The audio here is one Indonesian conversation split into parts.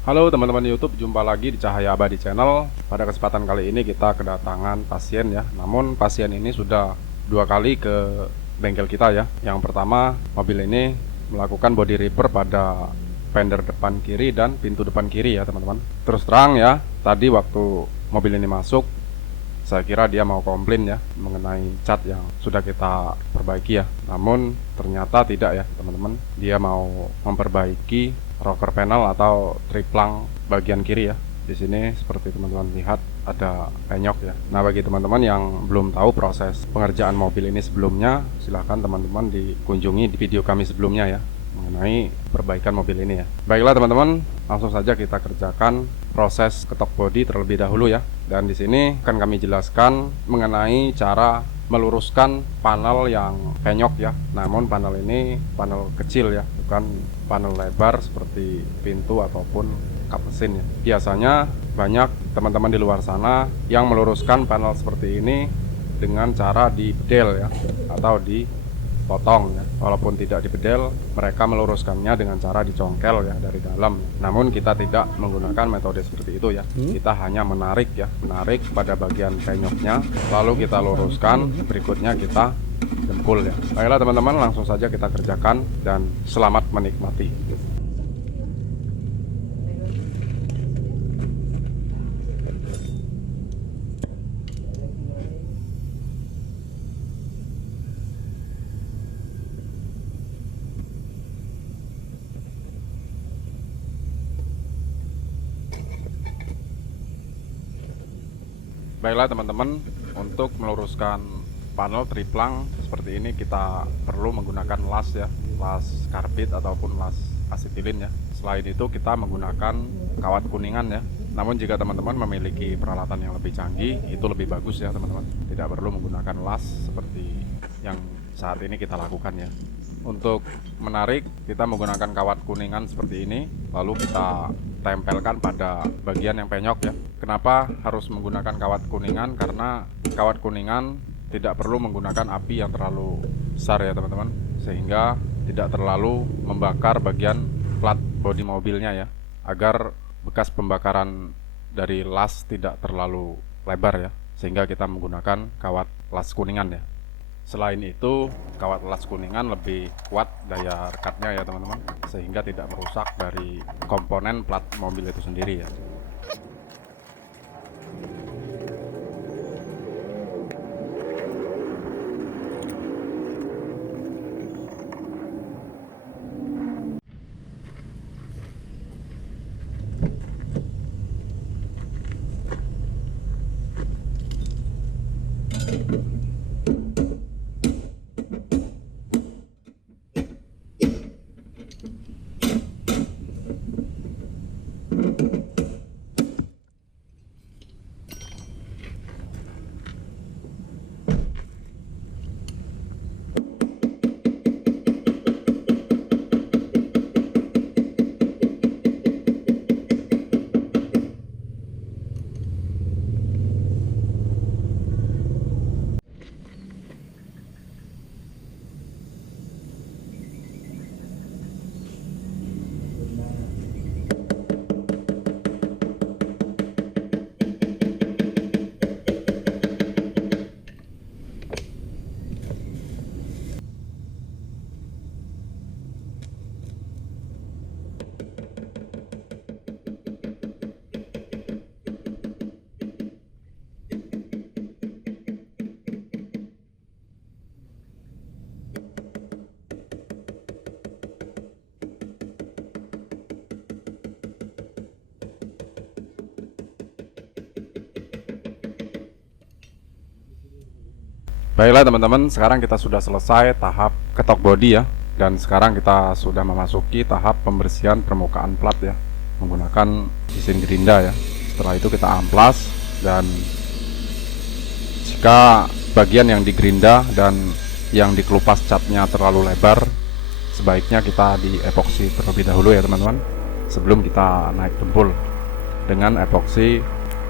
Halo teman-teman YouTube, jumpa lagi di Cahaya Abadi Channel. Pada kesempatan kali ini kita kedatangan pasien ya. Namun pasien ini sudah 2 kali ke bengkel kita ya. Yang pertama, mobil ini melakukan body repair pada fender depan kiri dan pintu depan kiri ya teman-teman. Terus terang ya, tadi waktu mobil ini masuk, saya kira dia mau komplain ya mengenai cat yang sudah kita perbaiki ya. Namun ternyata tidak ya teman-teman. Dia mau memperbaiki rocker panel atau triplang bagian kiri ya. Di sini seperti teman-teman lihat ada penyok ya. Nah, bagi teman-teman yang belum tahu proses pengerjaan mobil ini sebelumnya, silahkan teman-teman dikunjungi di video kami sebelumnya ya mengenai perbaikan mobil ini ya. Baiklah teman-teman, langsung saja kita kerjakan proses ketok bodi terlebih dahulu ya. Dan di sini akan kami jelaskan mengenai cara meluruskan panel yang penyok ya. Namun panel ini panel kecil ya, bukan panel lebar seperti pintu ataupun kap mesin ya. Biasanya banyak teman-teman di luar sana yang meluruskan panel seperti ini dengan cara dibedel ya, atau dipotong ya. Walaupun tidak dibedel, mereka meluruskannya dengan cara dicongkel ya dari dalam. Namun kita tidak menggunakan metode seperti itu ya. Kita hanya menarik ya, menarik pada bagian penyoknya, lalu kita luruskan, berikutnya kita dempul ya. Baiklah teman-teman, langsung saja kita kerjakan dan selamat menikmati. Baiklah teman-teman, untuk meluruskan panel triplang seperti ini kita perlu menggunakan las ya, las karbit ataupun las asetilin ya. Selain itu kita menggunakan kawat kuningan ya. Namun jika teman-teman memiliki peralatan yang lebih canggih, itu lebih bagus ya teman-teman. Tidak perlu menggunakan las seperti yang saat ini kita lakukan ya. Untuk menarik kita menggunakan kawat kuningan seperti ini, lalu kita tempelkan pada bagian yang penyok ya. Kenapa harus menggunakan kawat kuningan? Karena kawat kuningan tidak perlu menggunakan api yang terlalu besar ya teman-teman, sehingga tidak terlalu membakar bagian plat bodi mobilnya ya, agar bekas pembakaran dari las tidak terlalu lebar ya, sehingga kita menggunakan kawat las kuningan ya. Selain itu, kawat las kuningan lebih kuat daya rekatnya ya teman-teman, sehingga tidak merusak dari komponen plat mobil itu sendiri ya. Baiklah teman-teman, sekarang kita sudah selesai tahap ketok bodi ya. Dan sekarang kita sudah memasuki tahap pembersihan permukaan plat ya, menggunakan mesin gerinda ya. Setelah itu kita amplas, dan jika bagian yang digerinda dan yang dikelupas catnya terlalu lebar, sebaiknya kita di epoksi terlebih dahulu ya teman-teman, sebelum kita naik dempul dengan epoksi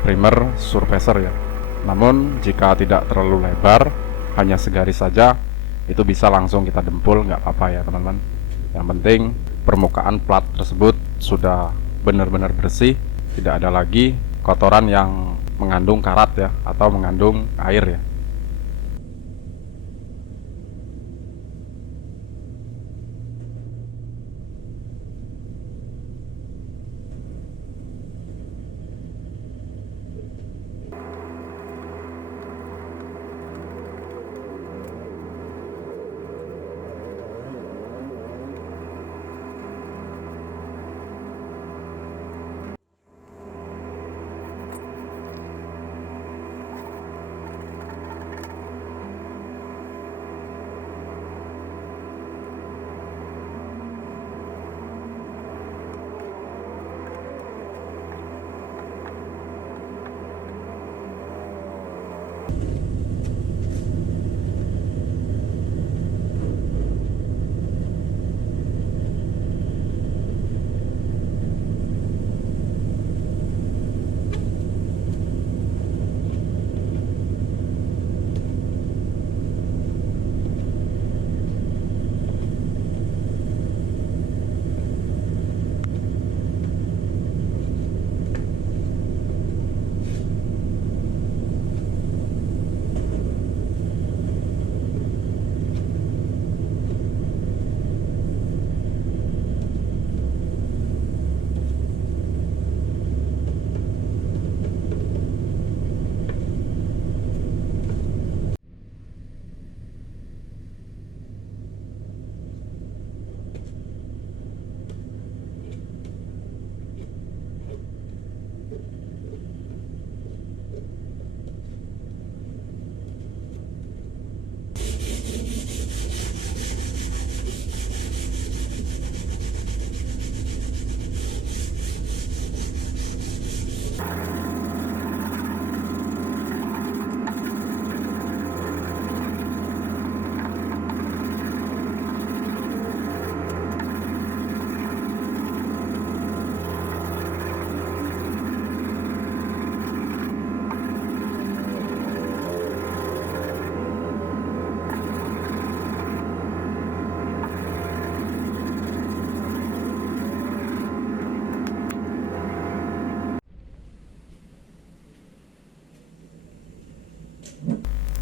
primer surfacer ya. Namun jika tidak terlalu lebar, hanya segaris saja, itu bisa langsung kita dempul, nggak apa-apa ya teman-teman. Yang penting permukaan plat tersebut sudah benar-benar bersih, tidak ada lagi kotoran yang mengandung karat ya, atau mengandung air ya.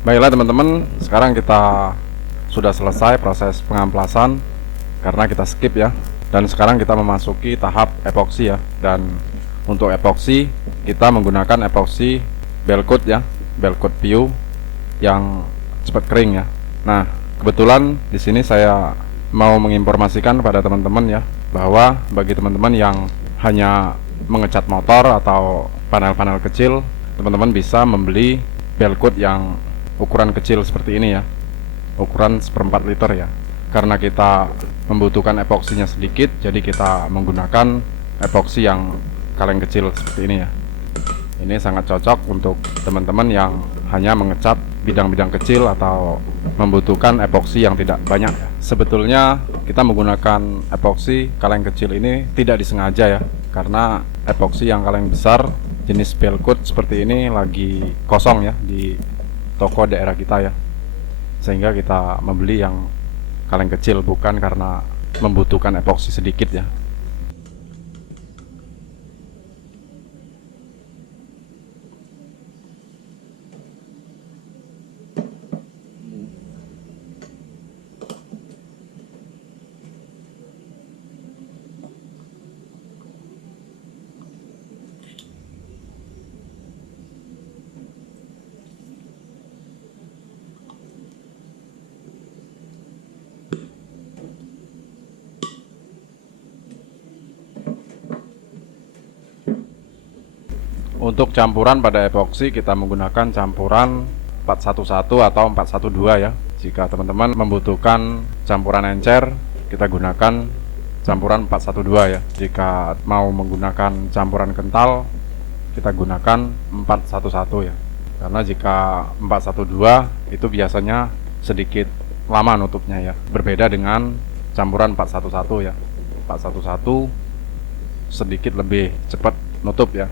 Baiklah teman-teman, sekarang kita sudah selesai proses pengamplasan karena kita skip ya. Dan sekarang kita memasuki tahap epoksi ya. Dan untuk epoksi kita menggunakan epoksi Belcoat ya, Belcoat PU yang cepat kering ya. Nah, kebetulan di sini saya mau menginformasikan kepada teman-teman ya, bahwa bagi teman-teman yang hanya mengecat motor atau panel-panel kecil, teman-teman bisa membeli Belcoat yang ukuran kecil seperti ini ya, ukuran 1/4 liter ya. Karena kita membutuhkan epoksinya sedikit, jadi kita menggunakan epoksi yang kaleng kecil seperti ini ya. Ini sangat cocok untuk teman-teman yang hanya mengecat bidang-bidang kecil atau membutuhkan epoksi yang tidak banyak ya. Sebetulnya kita menggunakan epoksi kaleng kecil ini tidak disengaja ya, karena epoksi yang kaleng besar jenis Belcoat seperti ini lagi kosong ya di toko daerah kita ya, sehingga kita membeli yang kaleng kecil, bukan karena membutuhkan epoksi sedikit ya. Untuk campuran pada epoksi kita menggunakan campuran 411 atau 412 ya. Jika teman-teman membutuhkan campuran encer, kita gunakan campuran 412 ya. Jika mau menggunakan campuran kental, kita gunakan 411 ya. Karena jika 412 itu biasanya sedikit lama nutupnya ya. Berbeda dengan campuran 411 ya. 411 sedikit lebih cepat nutup ya.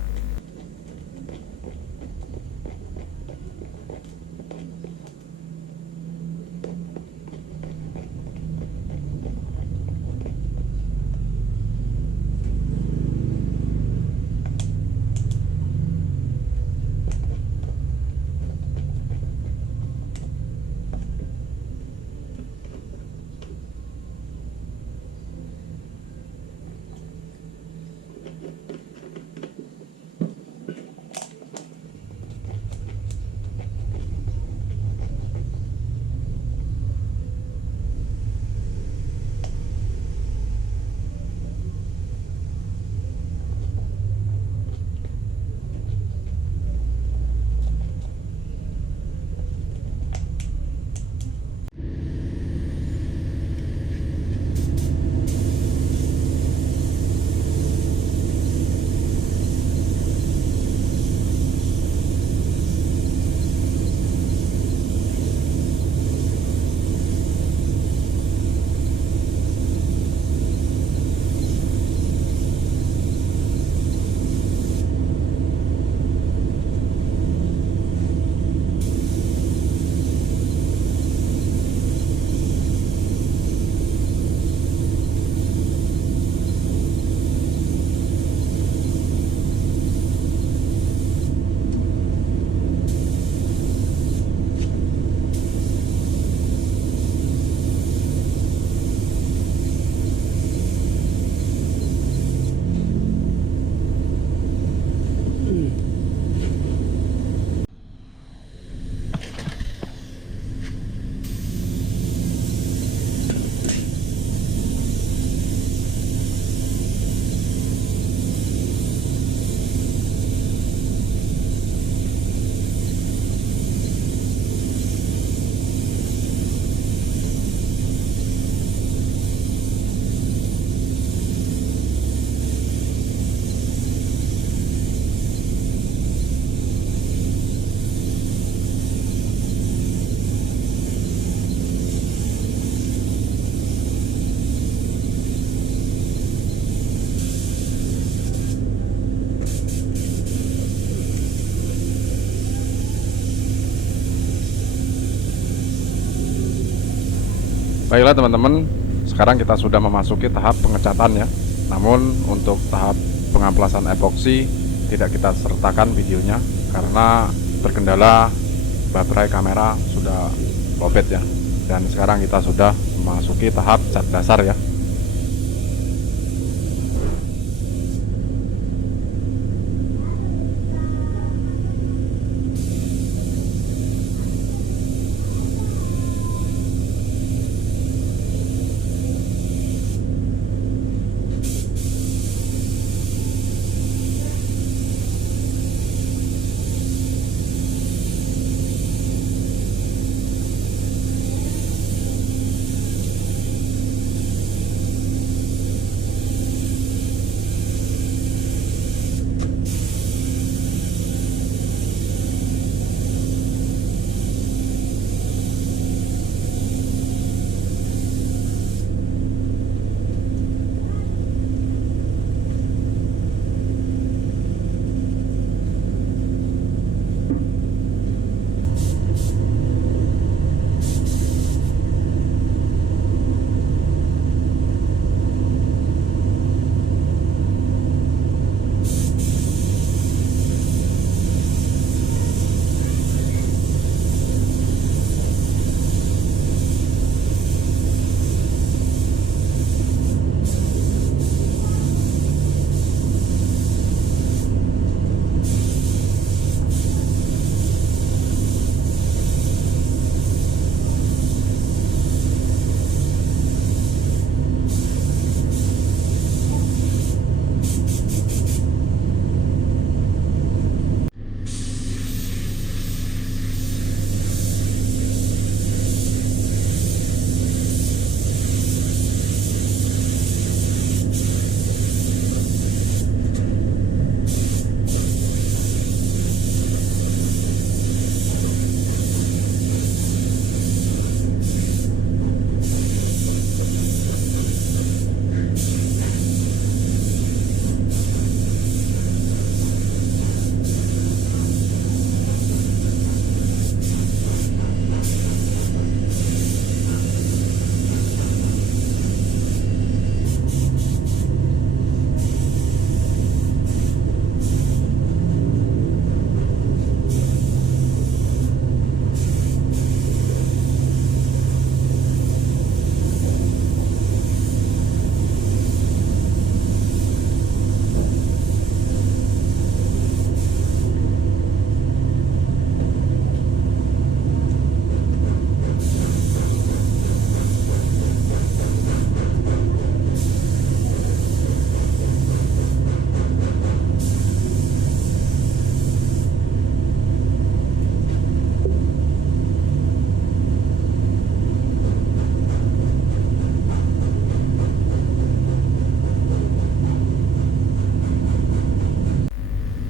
Baiklah teman-teman, sekarang kita sudah memasuki tahap pengecatan ya. Namun untuk tahap pengamplasan epoksi tidak kita sertakan videonya karena terkendala baterai kamera sudah lowbat ya. Dan sekarang kita sudah memasuki tahap cat dasar ya.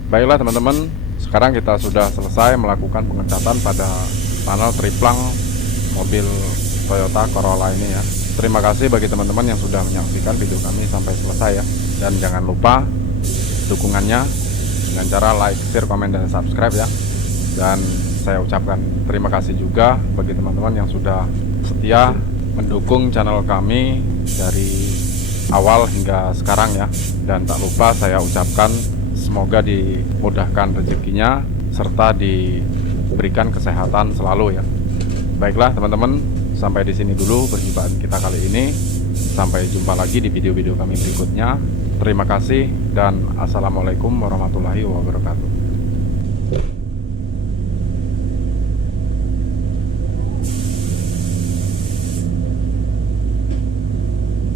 Baiklah teman-teman, sekarang kita sudah selesai melakukan pengecatan pada panel triplang mobil Toyota Corolla ini ya. Terima kasih bagi teman-teman yang sudah menyaksikan video kami sampai selesai ya. Dan jangan lupa dukungannya dengan cara like, share, komen, dan subscribe ya. Dan saya ucapkan terima kasih juga bagi teman-teman yang sudah setia mendukung channel kami dari awal hingga sekarang ya. Dan tak lupa saya ucapkan semoga dimudahkan rezekinya serta diberikan kesehatan selalu ya. Baiklah teman-teman, sampai di sini dulu perjumpaan kita kali ini. Sampai jumpa lagi di video-video kami berikutnya. Terima kasih dan assalamualaikum warahmatullahi wabarakatuh.